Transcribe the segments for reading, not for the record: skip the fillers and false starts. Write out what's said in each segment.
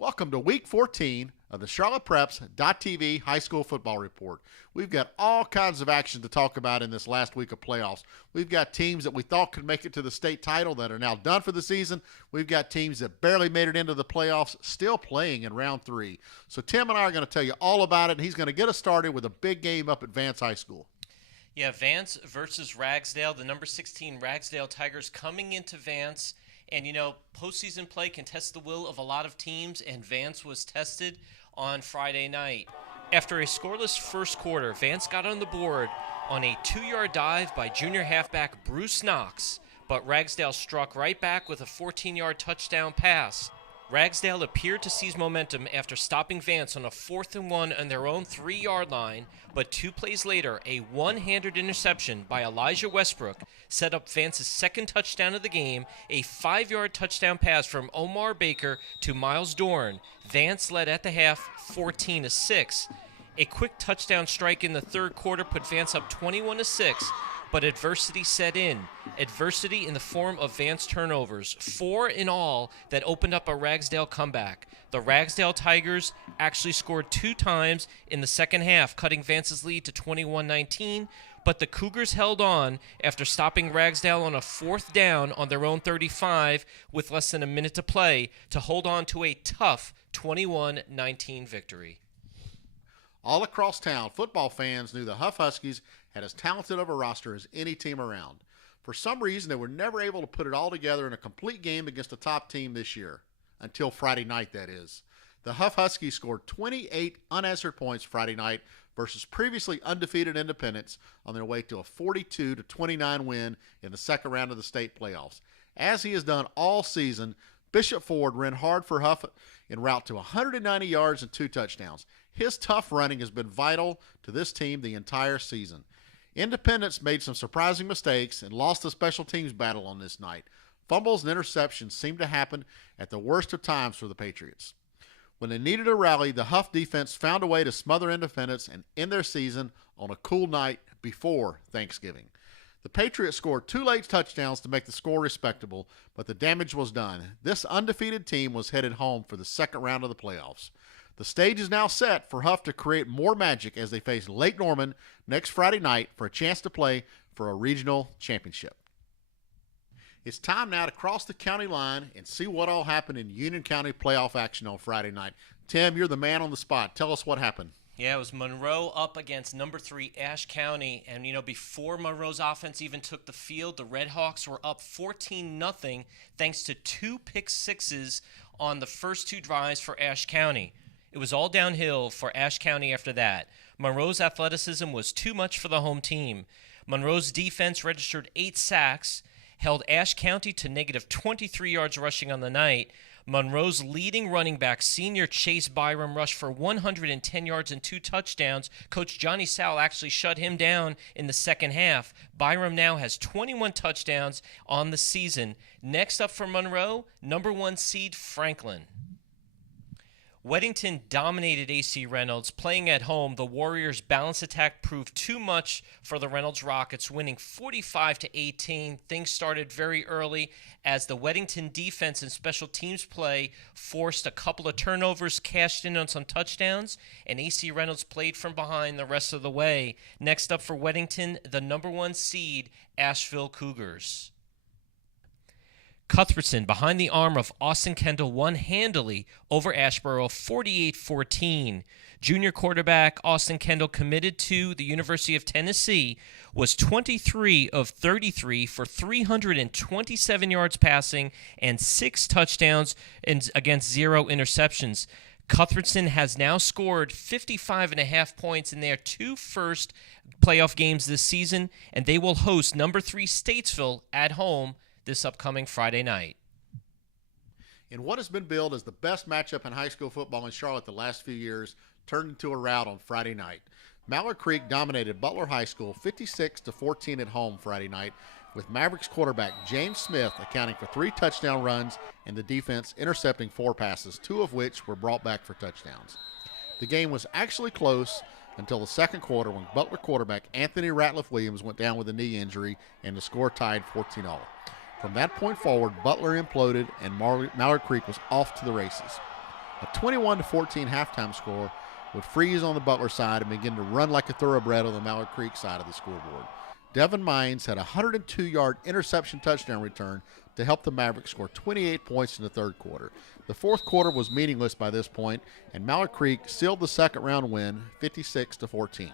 Welcome to Week 14 of the CharlottePreps.tv High School Football Report. We've got all kinds of action to talk about in this last week of playoffs. We've got teams that we thought could make it to the state title that are now done for the season. We've got teams that barely made it into the playoffs still playing in round 3. So Tim and I are going to tell you all about it, and he's going to get us started with a big game up at Vance High School. Yeah, Vance versus Ragsdale, the number 16 Ragsdale Tigers coming into Vance. And, postseason play can test the will of a lot of teams, and Vance was tested on Friday night. After a scoreless first quarter, Vance got on the board on a 2-yard dive by junior halfback Bruce Knox, but Ragsdale struck right back with a 14-yard touchdown pass. Ragsdale appeared to seize momentum after stopping Vance on a 4th and 1 on their own 3-yard line, but 2 plays later, a one-handed interception by Elijah Westbrook set up Vance's second touchdown of the game, a 5-yard touchdown pass from Omar Baker to Miles Dorn. Vance led at the half 14-6. A quick touchdown strike in the third quarter put Vance up 21-6. But adversity set in. Adversity in the form of Vance turnovers. 4 in all that opened up a Ragsdale comeback. The Ragsdale Tigers actually scored 2 times in the second half, cutting Vance's lead to 21-19. But the Cougars held on after stopping Ragsdale on a 4th down on their own 35 with less than a minute to play to hold on to a tough 21-19 victory. All across town, football fans knew the Hough Huskies had as talented of a roster as any team around. For some reason, they were never able to put it all together in a complete game against a top team this year. Until Friday night, that is. The Hough Huskies scored 28 unanswered points Friday night versus previously undefeated Independence on their way to a 42-29 win in the second round of the state playoffs. As he has done all season, Bishop Ford ran hard for Hough en route to 190 yards and 2 touchdowns. His tough running has been vital to this team the entire season. Independence made some surprising mistakes and lost the special teams battle on this night. Fumbles and interceptions seemed to happen at the worst of times for the Patriots. When they needed a rally, the Hough defense found a way to smother Independence and end their season on a cool night before Thanksgiving. The Patriots scored 2 late touchdowns to make the score respectable, but the damage was done. This undefeated team was headed home for the second round of the playoffs. The stage is now set for Hough to create more magic as they face Lake Norman next Friday night for a chance to play for a regional championship. It's time now to cross the county line and see what all happened in Union County playoff action on Friday night. Tim, you're the man on the spot. Tell us what happened. Yeah, it was Monroe up against number 3 Ashe County, and before Monroe's offense even took the field, the Red Hawks were up 14-0 thanks to 2 pick sixes on the first 2 drives for Ashe County. It was all downhill for Ashe County after that. Monroe's athleticism was too much for the home team. Monroe's defense registered 8 sacks, held Ashe County to negative 23 yards rushing on the night. Monroe's leading running back, senior Chase Byram, rushed for 110 yards and 2 touchdowns. Coach Johnny Sowell actually shut him down in the second half. Byram now has 21 touchdowns on the season. Next up for Monroe, number 1 seed Franklin. Weddington dominated AC Reynolds. Playing at home, the Warriors' balanced attack proved too much for the Reynolds Rockets, winning 45-18. Things started very early as the Weddington defense and special teams play forced a couple of turnovers, cashed in on some touchdowns, and AC Reynolds played from behind the rest of the way. Next up for Weddington, the number 1 seed, Asheville Cougars. Cuthbertson, behind the arm of Austin Kendall, won handily over Asheboro 48-14. Junior quarterback Austin Kendall, committed to the University of Tennessee, was 23 of 33 for 327 yards passing and 6 touchdowns against 0 interceptions. Cuthbertson has now scored 55.5 points in their 2 first playoff games this season, and they will host number 3 Statesville at home this upcoming Friday night. In what has been billed as the best matchup in high school football in Charlotte the last few years, turned into a rout on Friday night. Mallard Creek dominated Butler High School 56-14 at home Friday night, with Mavericks quarterback James Smith accounting for 3 touchdown runs and the defense intercepting 4 passes, 2 of which were brought back for touchdowns. The game was actually close until the second quarter when Butler quarterback Anthony Ratliff Williams went down with a knee injury and the score tied 14-all. From that point forward, Butler imploded and Mallard Creek was off to the races. A 21-14 halftime score would freeze on the Butler side and begin to run like a thoroughbred on the Mallard Creek side of the scoreboard. Devin Mines had a 102-yard interception touchdown return to help the Mavericks score 28 points in the third quarter. The fourth quarter was meaningless by this point, and Mallard Creek sealed the second-round win 56-14.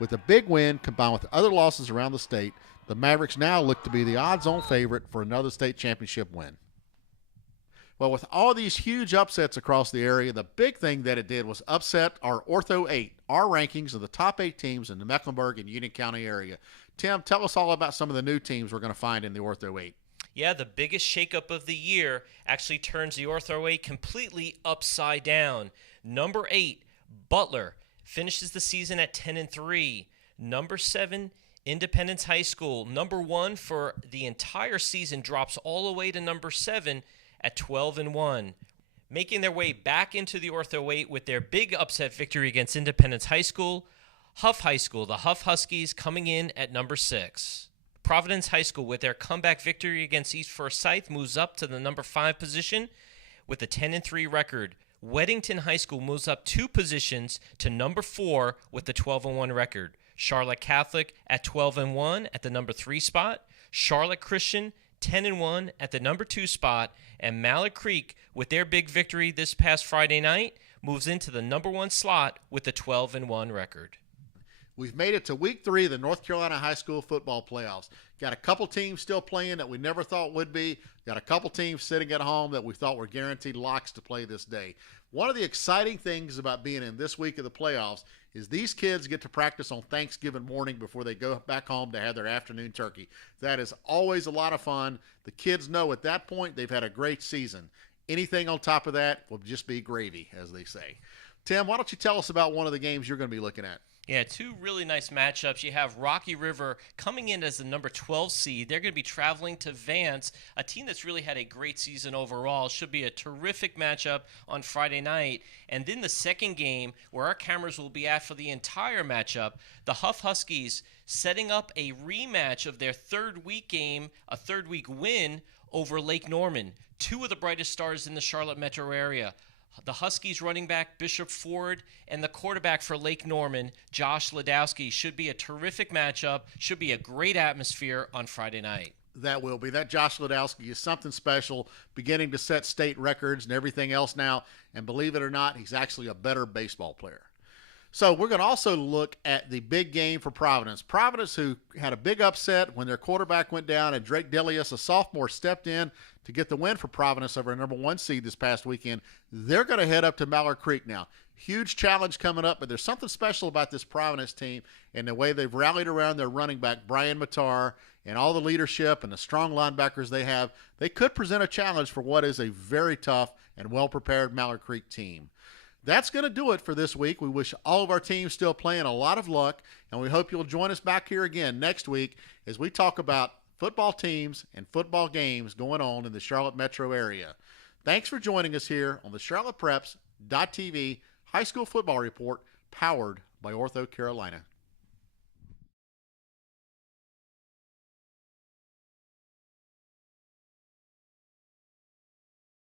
With a big win combined with other losses around the state, the Mavericks now look to be the odds-on favorite for another state championship win. Well, with all these huge upsets across the area, the big thing that it did was upset our Ortho 8, our rankings of the top 8 teams in the Mecklenburg and Union County area. Tim, tell us all about some of the new teams we're going to find in the Ortho 8. Yeah, the biggest shakeup of the year actually turns the Ortho 8 completely upside down. Number 8, Butler, finishes the season at 10-3. Number 7, Independence High School. Number 1 for the entire season drops all the way to number 7 at 12-1. Making their way back into the Ortho 8 with their big upset victory against Independence High School, Hough High School, the Hough Huskies, coming in at number 6. Providence High School, with their comeback victory against East Forsyth, moves up to the number 5 position with a 10-3 record. Weddington High School moves up 2 positions to number 4 with the 12-1 record. Charlotte Catholic at 12-1 at the number 3 spot. Charlotte Christian 10-1 at the number 2 spot. And Mallard Creek, with their big victory this past Friday night, moves into the number 1 slot with the 12-1 record. We've made it to week 3 of the North Carolina High School football playoffs. Got a couple teams still playing that we never thought would be. Got a couple teams sitting at home that we thought were guaranteed locks to play this day. One of the exciting things about being in this week of the playoffs is these kids get to practice on Thanksgiving morning before they go back home to have their afternoon turkey. That is always a lot of fun. The kids know at that point they've had a great season. Anything on top of that will just be gravy, as they say. Tim, why don't you tell us about one of the games you're going to be looking at? Yeah, 2 really nice matchups. You have Rocky River coming in as the number 12 seed. They're going to be traveling to Vance, a team that's really had a great season overall. Should be a terrific matchup on Friday night. And then the second game, where our cameras will be at for the entire matchup, the Hough Huskies setting up a rematch of their third week game, a third week win over Lake Norman. 2 of the brightest stars in the Charlotte metro area. The Huskies running back Bishop Ford and the quarterback for Lake Norman, Josh Ladowski. Should be a terrific matchup. Should be a great atmosphere on Friday night. That will be. That Josh Ladowski is something special, beginning to set state records and everything else now. And believe it or not, he's actually a better baseball player. So we're going to also look at the big game for Providence. Providence, who had a big upset when their quarterback went down, and Drake Delius, a sophomore, stepped in to get the win for Providence over a number 1 seed this past weekend. They're going to head up to Mallard Creek now. Huge challenge coming up, but there's something special about this Providence team and the way they've rallied around their running back, Brian Matar, and all the leadership and the strong linebackers they have. They could present a challenge for what is a very tough and well-prepared Mallard Creek team. That's going to do it for this week. We wish all of our teams still playing a lot of luck, and we hope you'll join us back here again next week as we talk about football teams and football games going on in the Charlotte metro area. Thanks for joining us here on the CharlottePreps.tv High School Football Report, powered by Ortho Carolina.